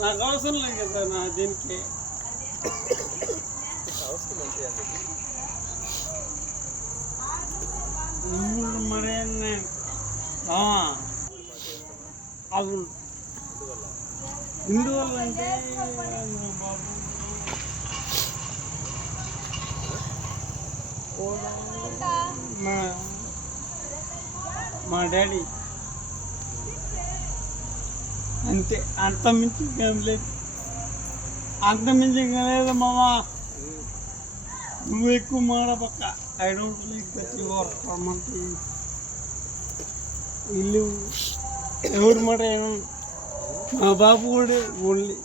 నాకు అవసరం లేదు కదా నా దీనికి మరి అవును ఇందువల్ల అంటే మా డాడీ అంతే, అంత మించి ఏం లేదు, అంత మించి లేదు మామ. నువ్వు ఎక్కువ మాట పక్క. I don't like that your మనకి ఇల్లు ఎవరి మాట ఏమో. మా బాబు కూడా ఓన్లీ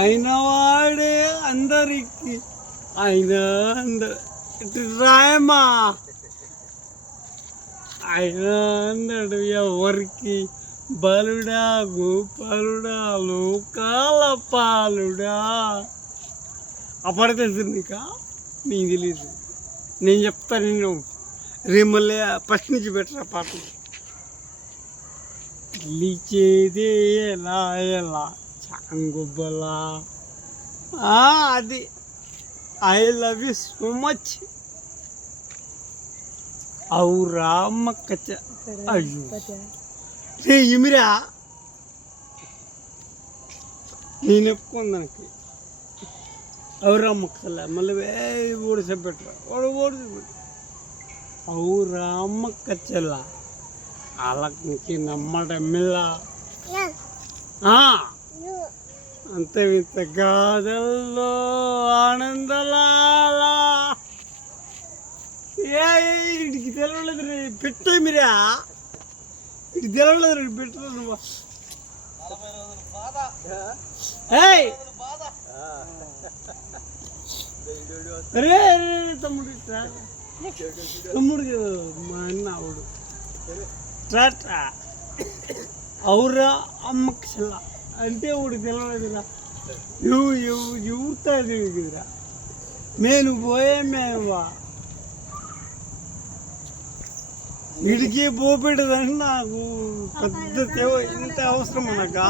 అయిన వాడే అందరికి ఆయన అందరు రాయమ్మా ఆయన అందడు ఎవరికి బలుడా గోపాలుడా లోకాల పాలుడా. అప్పుడు తెలుసు నీకా? నీకు తెలీదు. నేను చెప్తాను, నేను రేపు మళ్ళీ ఫస్ట్ నుంచి బెటర్ పాట. లిచేదే ఎలా ఎలా చాంగుబ్బలా అది. I love you so much. అవురా మక్కచ్చ. అయ్యో రే ఇమిరా, నేను ఒప్పుకుందానికి అవురా మక్కల మళ్ళీ ఓడిసే బెటర్ ఓడిసి అవురా మక్కచ్చల వాళ్ళకి నమ్మటమిల్ల. అంతే ఇంత గాథల్లో ఆనందలాలా. ఇడికి తెలవలేదు రే పెట్టే మీరా, ఇటు తెలవలేదు రే పెట్టు నువ్వు. రే తమ్ముడు తమ్ముడు మా అన్న ఆవిడు ట్రాట్రా అవురా అమ్మకి చెల్ల అంటే ఊడికి తెలవలేదురా. ఎవరితో కదరా నేను పోయే మేవా వీడికి పోపెట్టదని నాకు పెద్ద ఇంత అవసరం అనగా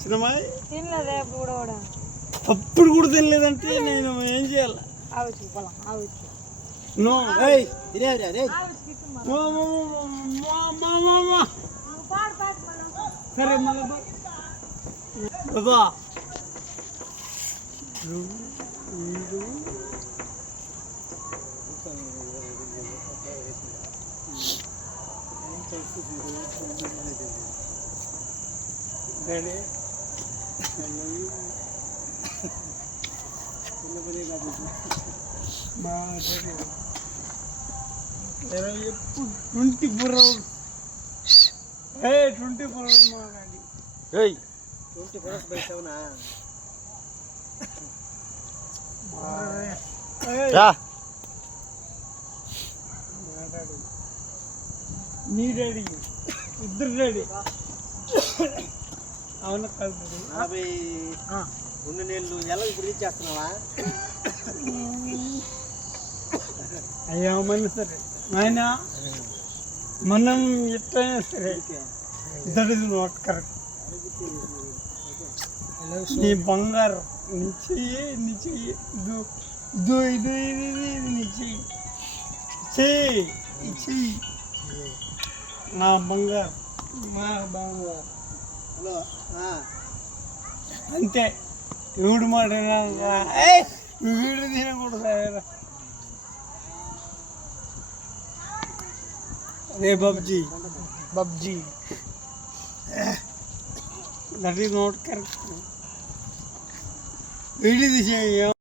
చిన్నమాయి. అప్పుడు కూడా తినలేదంటే నేను ఏం చేయాలి? నో సరే మళ్ళీ బాబా డాడీ మా డాడీ ఎప్పుడు 24 hours 24 hours మా డాడీ 24 hours by 7 నీ డాడీ ఇద్దరు డాడీ అవును కలుపుతుంది. 2 నెలలు ఎలా ఇప్పుడు చేస్తున్నావా? అయ్యా మన సరే ఆయన మనం ఎట్లయినా సరే దట్ ఇస్ నాట్ కరెక్ట్. నీ బంగారం నీ చెయ్యి ఇది నీ చెయ్యి నా బంగారం హలో అంతే. ఎవడు మాట వీడు తినకూడదు. అదే PUBG that is not correct. వీడి తీసేయ